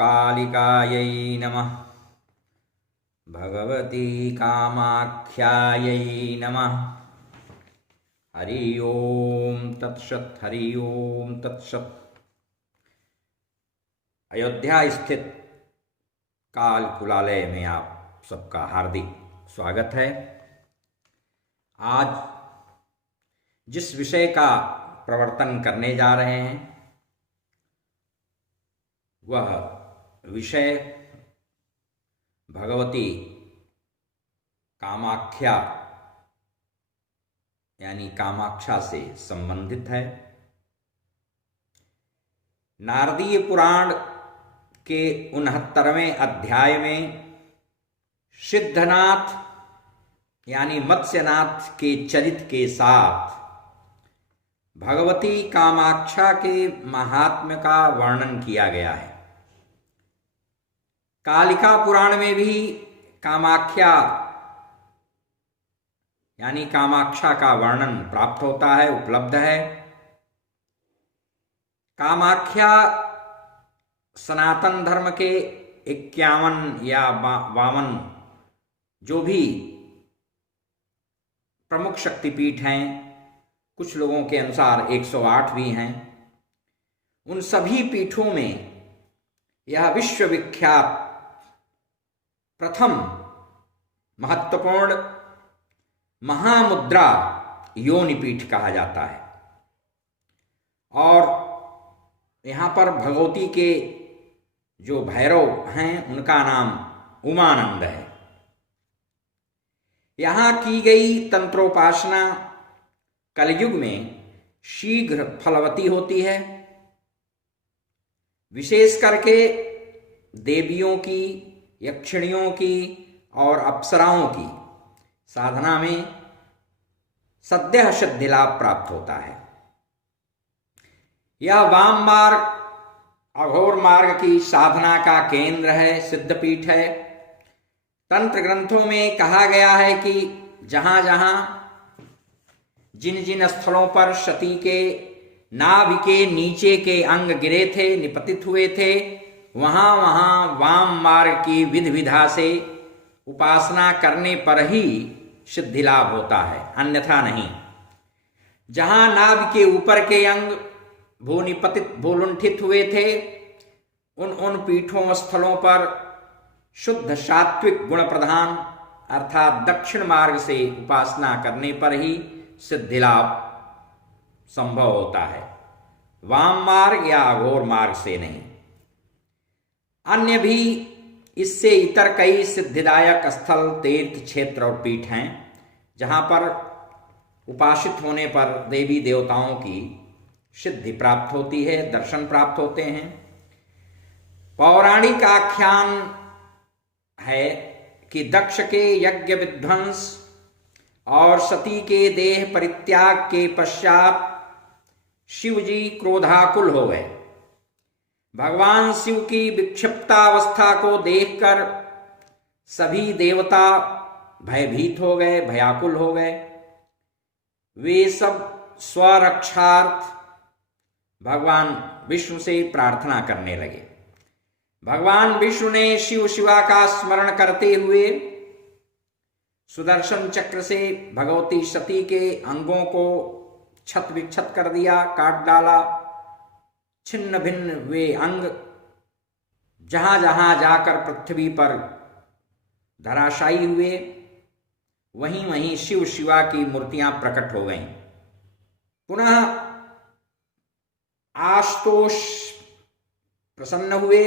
कालिकायै नमः। भगवती कामाख्यायै नमः। हरि ओम तत्सत, हरि ओम तत्सत। अयोध्या स्थित काल कुलालय में आप सबका हार्दिक स्वागत है। आज जिस विषय का प्रवर्तन करने जा रहे हैं वह विषय भगवती कामाख्या यानी कामाक्षा से संबंधित है। नारदीय पुराण के 69वें अध्याय में सिद्धनाथ यानी मत्स्यनाथ के चरित्र के साथ भगवती कामाक्षा के महात्म्य का वर्णन किया गया है। कालिका पुराण में भी कामाख्या यानी कामाक्षा का वर्णन प्राप्त होता है, उपलब्ध है। कामाख्या सनातन धर्म के 51 या 52 जो भी प्रमुख शक्तिपीठ हैं, कुछ लोगों के अनुसार 108 भी हैं, उन सभी पीठों में यह विश्वविख्यात प्रथम महत्वपूर्ण महामुद्रा योनिपीठ कहा जाता है। और यहाँ पर भगवती के जो भैरव हैं उनका नाम उमानंद है। यहाँ की गई तंत्रोपासना कलयुग में शीघ्र फलवती होती है। विशेष करके देवियों की, यक्षिणियों की और अप्सराओं की साधना में सद्यः सिद्धि लाभ प्राप्त होता है। यह वाम मार्ग, अघोर मार्ग की साधना का केंद्र है, सिद्धपीठ है। तंत्र ग्रंथों में कहा गया है कि जहां जहां जिन जिन स्थलों पर सती के नाभि के नीचे के अंग गिरे थे, निपतित हुए थे, वहां वहां वाम मार्ग की विधि विधा से उपासना करने पर ही सिद्धि लाभ होता है, अन्यथा नहीं। जहां नाभि के ऊपर के अंग भूनिपतित, भूलुंठित हुए थे, उन पीठों स्थलों पर शुद्ध सात्विक गुण प्रधान अर्थात दक्षिण मार्ग से उपासना करने पर ही सिद्धि लाभ संभव होता है, वाम मार्ग या अघोर मार्ग से नहीं। अन्य भी इससे इतर कई सिद्धिदायक स्थल, तीर्थ क्षेत्र और पीठ हैं जहां पर उपासित होने पर देवी देवताओं की सिद्धि प्राप्त होती है, दर्शन प्राप्त होते हैं। पौराणिक आख्यान है कि दक्ष के यज्ञ विध्वंस और सती के देह परित्याग के पश्चात शिव जी क्रोधाकुल हो गए। भगवान शिव की विक्षिप्तावस्था को देखकर सभी देवता भयभीत हो गए, भयाकुल हो गए। वे सब स्वरक्षार्थ भगवान विष्णु से प्रार्थना करने लगे। भगवान विष्णु ने शिव शिवा का स्मरण करते हुए सुदर्शन चक्र से भगवती सती के अंगों को छत विक्षत कर दिया, काट डाला। छिन्न भिन्न वे अंग जहां जहां जाकर पृथ्वी पर धराशायी हुए, वहीं वहीं शिव शिवा की मूर्तियां प्रकट हो गईं। पुनः आशुतोष प्रसन्न हुए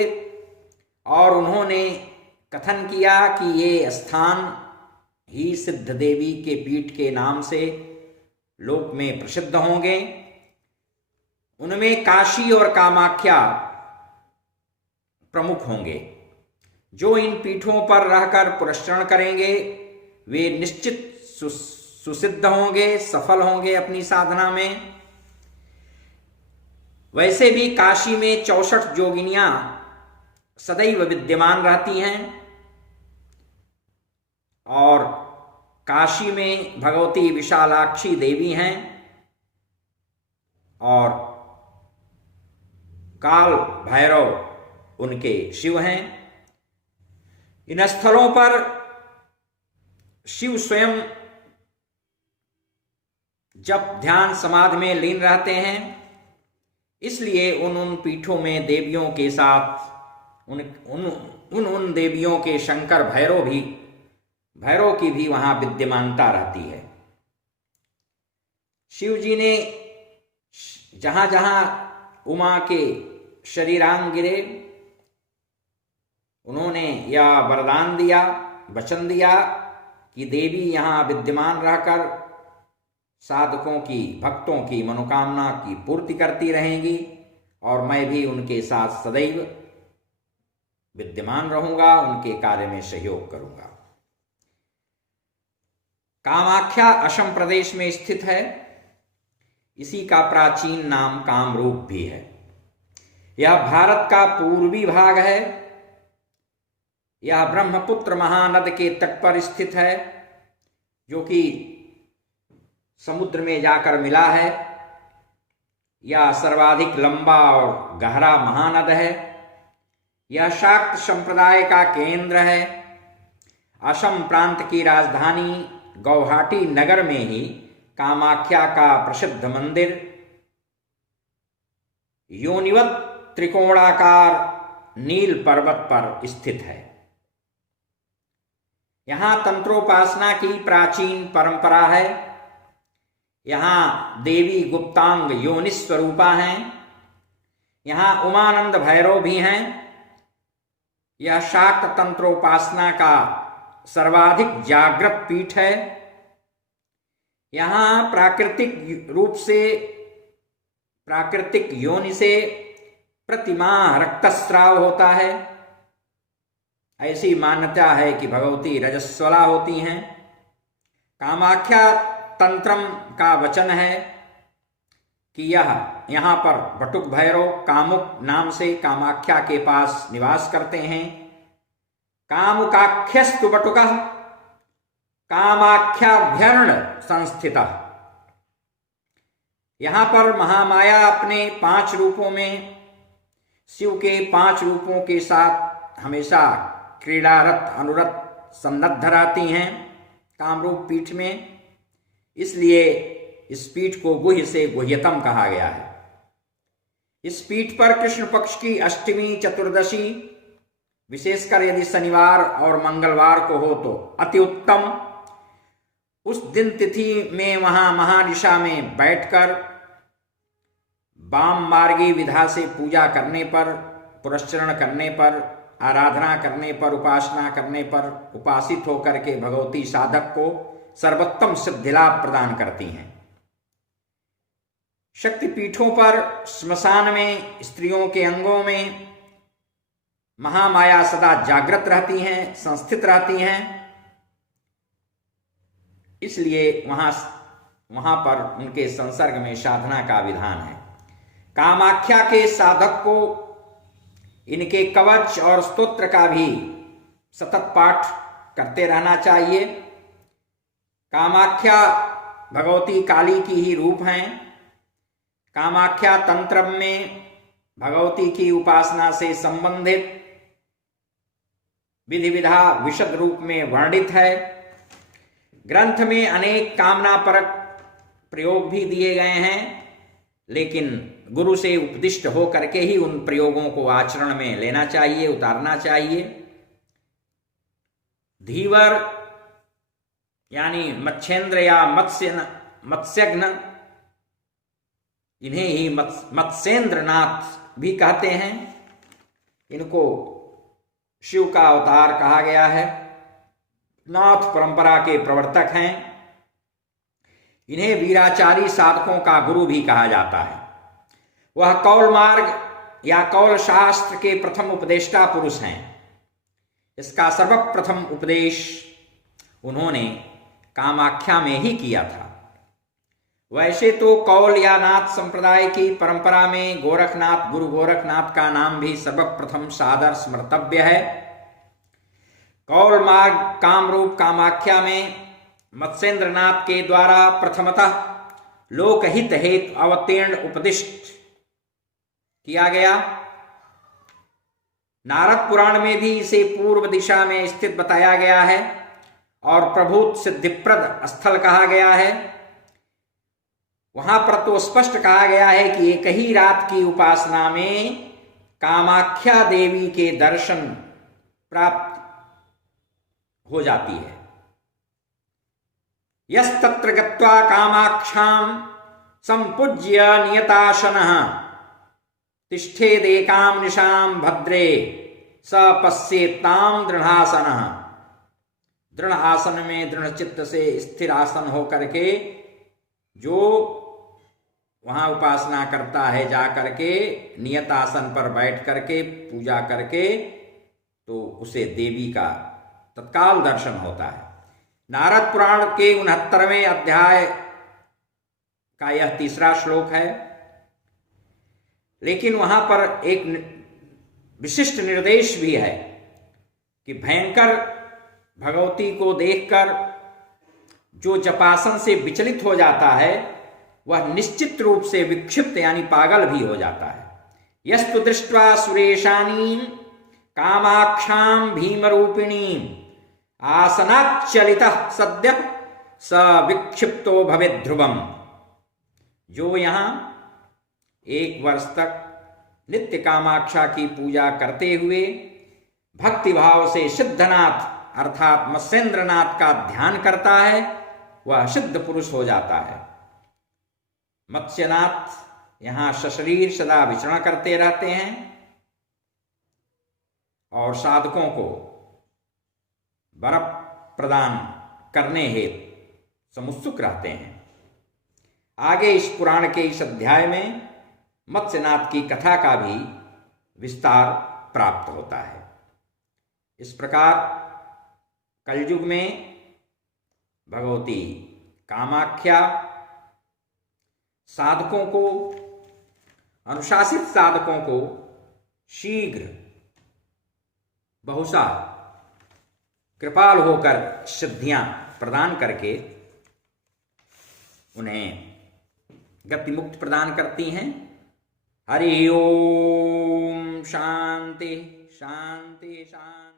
और उन्होंने कथन किया कि ये स्थान ही सिद्ध देवी के पीठ के नाम से लोक में प्रसिद्ध होंगे। उनमें काशी और कामाख्या प्रमुख होंगे। जो इन पीठों पर रहकर पुरस्चरण करेंगे वे निश्चित सुसिद्ध होंगे, सफल होंगे अपनी साधना में। वैसे भी काशी में 64 जोगिनियां सदैव विद्यमान रहती हैं और काशी में भगवती विशालाक्षी देवी हैं और काल भैरव उनके शिव हैं। इन स्थलों पर शिव स्वयं जब ध्यान समाधि में लीन रहते हैं, इसलिए उन पीठों में देवियों के साथ उन देवियों के शंकर भैरव की भी वहां विद्यमानता रहती है। शिव जी ने जहां जहां उमा के शरीरांग गिरे, उन्होंने यह वरदान दिया, वचन दिया कि देवी यहां विद्यमान रहकर साधकों की, भक्तों की मनोकामना की पूर्ति करती रहेंगी और मैं भी उनके साथ सदैव विद्यमान रहूंगा, उनके कार्य में सहयोग करूंगा। कामाख्या असम प्रदेश में स्थित है। इसी का प्राचीन नाम कामरूप भी है। यह भारत का पूर्वी भाग है। यह ब्रह्मपुत्र महानद के तट पर स्थित है, जो कि समुद्र में जाकर मिला है। यह सर्वाधिक लंबा और गहरा महानद है। यह शाक्त संप्रदाय का केंद्र है। असम प्रांत की राजधानी गुवाहाटी नगर में ही कामाख्या का प्रसिद्ध मंदिर योनिवत त्रिकोणाकार नील पर्वत पर स्थित है। यहां तंत्रोपासना की प्राचीन परंपरा है। यहां देवी गुप्तांग योनिस स्वरूपा हैं। यहां उमानंद भैरव भी हैं। यह शाक्त तंत्रोपासना का सर्वाधिक जागृत पीठ है। यहां प्राकृतिक योनि से प्रतिमाह रक्तस्राव होता है। ऐसी मान्यता है कि भगवती रजस्वला होती हैं। कामाख्या तंत्रम का वचन है कि यहाँ पर बटुक भैरव कामुक नाम से कामाख्या के पास निवास करते हैं। कामुकाख्यस्तु बटुकः कामाख्याभ्यर्ण संस्थितः। यहाँ पर महामाया अपने 5 रूपों में शिव के 5 रूपों के साथ हमेशा क्रीड़ारत अनुरत सन्नद्ध रहती हैं कामरूप पीठ में। इसलिए इस पीठ को गुह्य से गुह्यतम कहा गया है। इस पीठ पर कृष्ण पक्ष की अष्टमी, चतुर्दशी, विशेषकर यदि शनिवार और मंगलवार को हो तो अति उत्तम। उस दिन तिथि में वहां महानिशा में बैठकर वाम मार्गी विधा से पूजा करने पर, पुरस्चरण करने पर, आराधना करने पर, उपासना करने पर उपासित होकर के भगवती साधक को सर्वोत्तम सिद्धि लाभ प्रदान करती हैं। शक्तिपीठों पर, श्मशान में, स्त्रियों के अंगों में महामाया सदा जागृत रहती हैं, संस्थित रहती हैं। इसलिए वहां पर उनके संसर्ग में साधना का विधान है। कामाख्या के साधक को इनके कवच और स्तोत्र का भी सतत पाठ करते रहना चाहिए। कामाख्या भगवती काली की ही रूप हैं। कामाख्या तंत्र में भगवती की उपासना से संबंधित विधि विधा विशद रूप में वर्णित है। ग्रंथ में अनेक कामना परक प्रयोग भी दिए गए हैं, लेकिन गुरु से उपदिष्ट हो करके ही उन प्रयोगों को आचरण में लेना चाहिए, उतारना चाहिए। धीवर यानी मत्स्येंद्र या मत्स्यघ्न, इन्हें ही मत्स्येंद्रनाथ भी कहते हैं। इनको शिव का अवतार कहा गया है। नाथ परंपरा के प्रवर्तक हैं। इन्हें वीराचारी साधकों का गुरु भी कहा जाता है। वह कौल मार्ग या कौल शास्त्र के प्रथम उपदेष्टा पुरुष हैं। इसका सर्वप्रथम उपदेश उन्होंने कामाख्या में ही किया था। वैसे तो कौल या नाथ संप्रदाय की परंपरा में गोरखनाथ, गुरु गोरखनाथ का नाम भी सर्वप्रथम सादर स्मर्तव्य है। कौल मार्ग कामरूप कामाख्या में मत्स्येंद्रनाथ के द्वारा प्रथमतः लोकहित हेतु अवतीर्ण उपदिष्ट किया गया। नारद पुराण में भी इसे पूर्व दिशा में स्थित बताया गया है और प्रभूत सिद्धिप्रद स्थल कहा गया है। वहां पर तो स्पष्ट कहा गया है कि एक ही रात की उपासना में कामाख्या देवी के दर्शन प्राप्त हो जाती है। यस्तत्र गत्वा कामाक्षां संपूज्य नियताशनः तिष्ठेदेकां निशां भद्रे स पश्येत्तां दृढ़ासनः। दृढ़ आसन में दृढ़ चित्त से स्थिर आसन होकर के जो वहां उपासना करता है, जा करके नियत आसन पर बैठ करके पूजा करके, तो उसे देवी का तत्काल दर्शन होता है। नारद पुराण के 69वें अध्याय का यह तीसरा श्लोक है। लेकिन वहां पर एक विशिष्ट निर्देश भी है कि भयंकर भगवती को देखकर जो जपासन से विचलित हो जाता है वह निश्चित रूप से विक्षिप्त यानी पागल भी हो जाता है। यस्तु दृष्ट्वा सुरेशानीं कामाक्षां भीमरूपिणीं आसनाच्चलितः सद्यः स विक्षिप्तो भवेत् ध्रुवम्। जो यहाँ 1 वर्ष तक नित्य कामाक्षा की पूजा करते हुए भक्ति भाव से सिद्धनाथ अर्थात मत्स्येंद्रनाथ का ध्यान करता है वह सिद्ध पुरुष हो जाता है। मत्स्यनाथ यहाँ सशरीर सदा विचरण करते रहते हैं और साधकों को वर प्रदान करने हेतु समुत्सुक रहते हैं। आगे इस पुराण के इस अध्याय में मत्स्यनाथ की कथा का भी विस्तार प्राप्त होता है। इस प्रकार कलयुग में भगवती कामाख्या साधकों को, अनुशासित साधकों को शीघ्र बहुशा कृपाल होकर सिद्धियां प्रदान करके उन्हें गति मुक्त प्रदान करती हैं। हरि ओम। शांति शांति शांति।